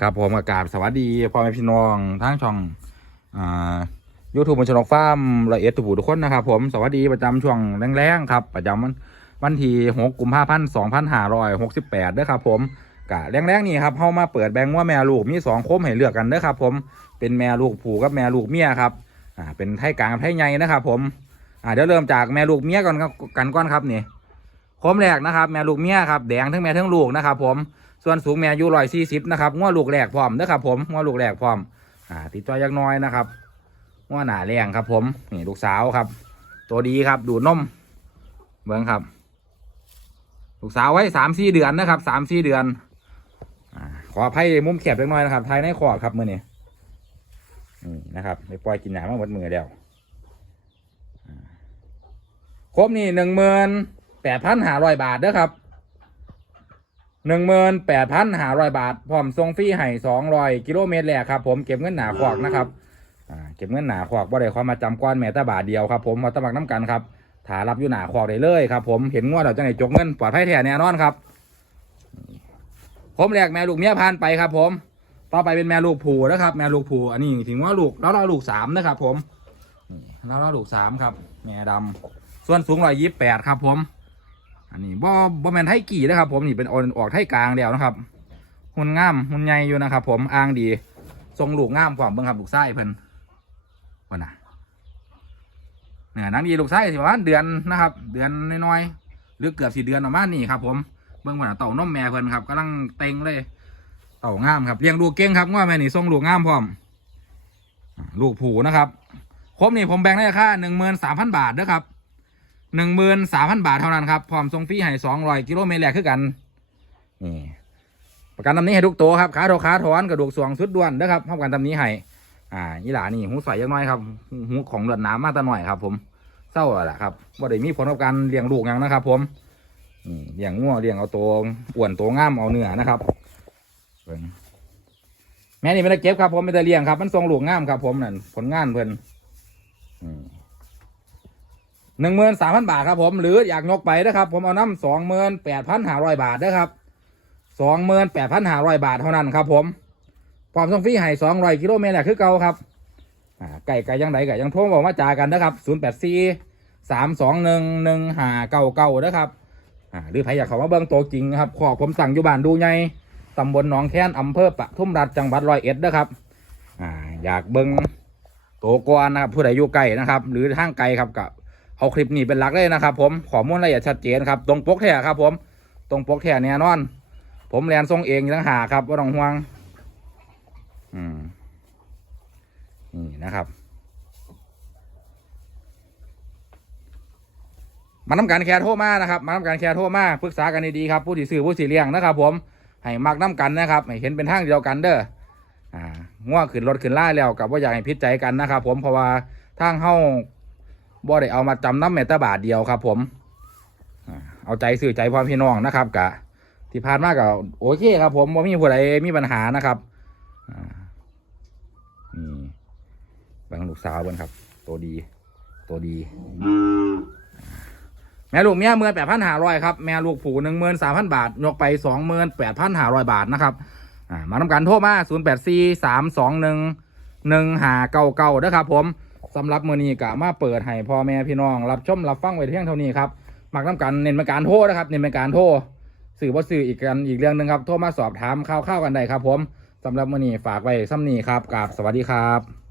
ครับผมอากาศสวัสดีพ่อแม่พี่น้องทั้งช่องอ่ายูทูบบัญชนกฟาร์มละเอียดทุกผู้ทุกคนนะครับผมสวัสดีประจำช่วงแรงๆครับ ประจำวันวันที่หกกุมภาพันธ์สองพันห้าร้อยหกสิบแปดเด้อครับผมกะแรงๆนี่ครับเข้ามาเปิดแบงค์ว่าแม่ลูกมีสองคมให้เลือกกันเด้อครับผมเป็นแม่ลูกผูกับแม่ลูกเมียครับอ่าเป็นไทยกลางกับไทยใหญ่นะครับผมอ่าเดี๋ยวเริ่มจากแม่ลูกเมียก่อนกันก่อนครับนี่คมแรกนะครับ แม่ลูกเมียครับแดงทั้งแม่ทั้งลูกนะครับผม ส่วนสูงแม่อายุร้อยสี่สิบนะครับง้อลูกแรกพร้อมนะครับผมง้อลูกแรกพร้อมอ่าติดจอยยักน้อยนะครับง้อหนาแรงครับผมนี่ลูกสาวครับ ตัวดีครับดูนมเบิ้งครับ ลูกสาวไว้สามสี่เดือนนะครับสามสี่เดือนอขออภัยมุมแคบเล็กน้อยนะครับภายในขอบครับมือนี้นี่นะครับไปปล่อยกินหนามาหมดมือแล้วครบนี่หนึ่งหมื่นแปดพันห้าร้อยบาทเด้อครับ หนึ่งหมื่นแปดพันห้าร้อยบาทพร้อมส่งฟรีให้สองร้อยกิโลเมตรแรกครับผมเก็บเงินหนาขวากนะครับอ่าเก็บเงินหนาขวากบ่ได้ความมาจำก้อนแม่ตาบาทเดียวครับผมมาตมักน้ำกันครับถารับอยู่หนาขวากได้เลยครับผมเห็นงวดเราจะไหนจกเงินปลอดภัยแท้แน่นอนครับผมแรกแม่ลูกเมียพานไปครับ ผม ต่อไปเป็นแม่ลูกผูนะครับ แม่ลูกผูอันนี้ถึงว่าลูกแล้วเราลูกสามนะครับ ผมนี่แล้วเราลูกสามครับ แม่ดำส่วนสูงร้อยยี่สิบแปดครับ ผม อันนี้บ่บ่แมนไทยกี่นะครับ ผมนี่เป็นออกออกไทยกลางเดียวนะครับหุ่นงามหุ่นใหญ่อยู่นะครับ ผมอ้างดี ทรงลูกงามความเบิ่งครับลูกไส้เพิ่นว่าน่ะเนี่ยนังดีลูกไส้สิประมาณเดือนนะครับ เดือนน้อยๆหรือเกือบสี่เดือนประมาณนี้ครับ ผมเบิ่งว่าน่ะเต่านมแม่เพิ่นครับกำลังเต็งเลย เต่างามครับเลี้ยงลูกเก่งครับว่าแม่นี่ทรงลูกงามพร้อมลูกผูนะครับครบนี่ผมแบ่งได้ค่าหนึ่งหมื่นสามพันบาทนะครับ หนึ่งหมื่นสามพันบาทเท่านั้นครับพร้อมส่งฟรีให้สองร้อยกิโลเมตรแรกคือกันนี่ประกันตำนี้ให้ทุกตัวครับขาโถขาถอนกระดูกสวงสุดด่วนนะครับพร้อมกันตำนี้ให้อ่าอีหลานี่หูใสยังน้อยครับหูของเลือดน้ำมากแตะหน่อยครับ ผมเศร้าแหละครับว่าได้มีผลกับการเลี้ยงลูกยังนะครับ ผมเลี้ยงงัวเลี้ยงเอาตัวอ้วนตัวง่ามเอาเนื้อนะครับแม่นี่ไม่ได้เก็บครับผมไม่ได้เลี้ยงครับ มันทรงลูกง่ามครับ ผมนั่นผลงานเพิ่นอืม หนึ่งหมื่นสามพันบาทครับผมหรืออยากยกไปนะครับ ผมเอาน้ำสองหมื่นแปดพันห้าร้อยบาทนะครับสองหมื่นแปดพันห้าร้อยบาทเท่านั้นครับผมพร้อมส่งฟรีให้สองร้อยกิโลเมตรแหละคือเก่าครับอ่าไก่ไก่ยังไงไก่ยังโทรบอกมาจากันนะครับศูนย์แปดสี่สามสองหนึ่งหนึ่งห้าเก้าเก้านะครับอ่าหรือใครอยากเข้ามาเบิ้งตัวจริงครับขอผมสั่งอยู่บ้านดูไงตำบลหนองแค้นอำเภอปะทุ่มรัฐจังหวัดร้อยเอ็ดนะครับอ่าอยากเบิ้งโตกวนนะครับผู้ใดอยู่ไกลนะครับ หรือทางไกลครับกับ เอาคลิปนี้เป็นหลักเลยนะครับผมขอมูลละเอียดชัดเจนครับตรงปกแท้ครับผมตรงปกแท้แน่นอน ผมแลนทรงเองทั้งหาครับว่าต้องห่วงอืมนี่นะครับมาทำการแคร์โทรมานะครับมาทำการแคร์โทรมาปรึกษากันดีๆครับผู้ที่ซื้อผู้ที่เลี้ยงนะครับผมให้มักน้ำกันนะครับให้เห็นเป็นทางเดียวกันเด้ออ่าง่วงขึ้นรถขึ้นล่าแล้วกับว่าอยากให้พิจใจกันนะครับผมเพราะว่าทางเฮ้า บ่ได้เอามาจำน้ำแมตตาบาทเดียวครับ ผมเอาใจสื่อใจพ่อพี่น้องนะครับกะที่ผ่านมาก็โอเคครับ ผมว่ามีผู้ใดมีปัญหานะครับนี่บางลูกสาวเบิ้นครับ ตัวดี ตัวดี แม่ลูกเมียเมื่อแปดพันห้าร้อยครับแม่ลูกผูหนึ่งหมื่นสามพันบาทยกไปสองหมื่นแปดพันห้าร้อยบาทนะครับมาทำการโทรมาศูนย์แปดสี่สามสองหนึ่งหนึ่งหาเก้าเก้านะครับผม สำหรับมือนี้กะมาเปิดให้พ่อแม่พี่น้อง รับชมรับฟังไว้เที่ยงเท่านี้ครับมักน้ำกันเน้นเป็นการโทรนะครับเน้นเป็นการโทรสื่อว่าสื่ออีกกันอีกเรื่องหนึ่งครับโทรมาสอบถามข้าวๆกันได้ครับ ผมสำหรับมือนี้ฝากไว้ซ้ำนี้ครับกับสวัสดีครับ